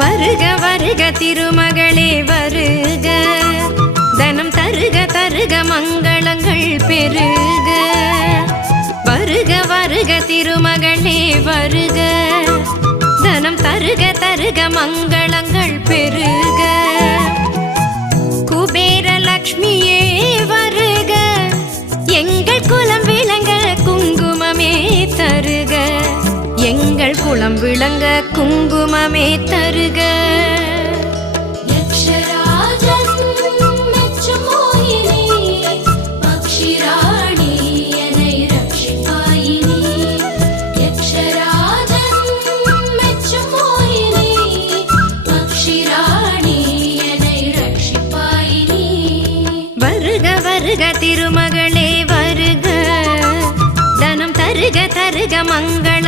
வருக வருக திருமகளே வருக, தனம் தருக தருக மங்களங்கள் பெருக. வருக வருக திருமகளே வருக, தனம் தருக தருக மங்களங்கள் பெருக. குபேர லக்ஷ்மியே வருக, எங்கள் குலம் விளங்க குங்குமமே தருக, எங்கள் குலம் விளங்க குங்குமமே தருக. வருக திருமகளே வருக, தனம் தருக தருக மங்கள